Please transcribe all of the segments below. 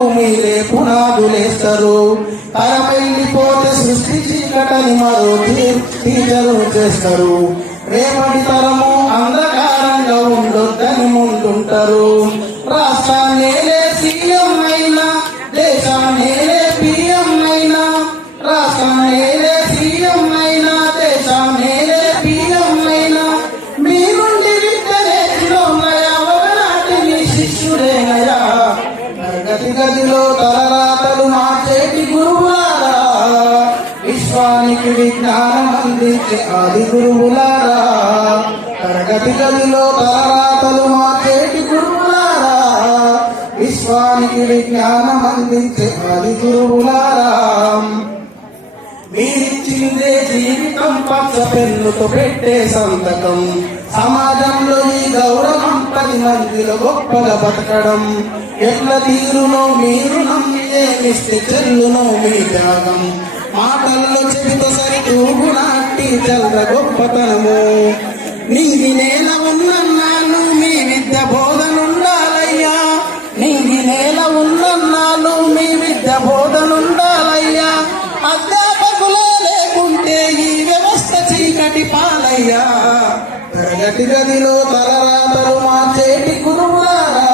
మీరే పునాదులేస్తారు. తరమెళ్ళిపోతే సృష్టి చీకటని మరో టీచరు చేస్తారు. రేపటి తరము అంధకారంగా ఉండొద్దని ముందుంటారు. రాష్ట్రాన్నేలే సీఎం అయినా, దేశాన్నేలే పిఎం అయినా, రాష్ట్రాన్నేలే సీఎం అయినా, దేశాన్నేలే పిఎం అయినా, మీ నుండి విద్య నేర్చుకోనయా, ఒకనాటి మీ శిష్యుడేనయా. తరగతి గదిలో తలరాతలు మార్చేటి గురువులారా, విశ్వానికి విజ్ఞానం అందించే ఆది గురువులారా. తరగతి గదిలో తలరాతలు మార్చేటి గురువులారా, విశ్వానికి విజ్ఞానం అందించే ఆది గురువులారా. మీరిచ్చిందే జీవితం, పచ్చ పెన్నుతో పెట్టే సంతకం. సమాజంలో ఈ గౌరవం 10 మందిలో గొప్పగా బతకడం. ఎట్ల తీరునో మీరు ఏమిస్తే చెల్లునో మీ త్యాగం. మాటల్లో చెబితే సరితూగునాటి చల్ర గొప్పతనము. నింగి నేల ఉన్నన్నాళ్ళు మీ విద్య బోధనుండాలయ్యా. నింగి నేల ఉన్నన్నాళ్ళు మీ విద్య బోధనుండాలయ్యా. అధ్యాపకులే లేకుంటే ఈ వ్యవస్థ చీకటి పాలయ్యా. తరగతి గదిలో తలరాతలు మార్చేటి గురువులారా,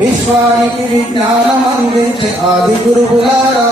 విశ్వానికి విజ్ఞానం అందించే ఆది గురువులారా.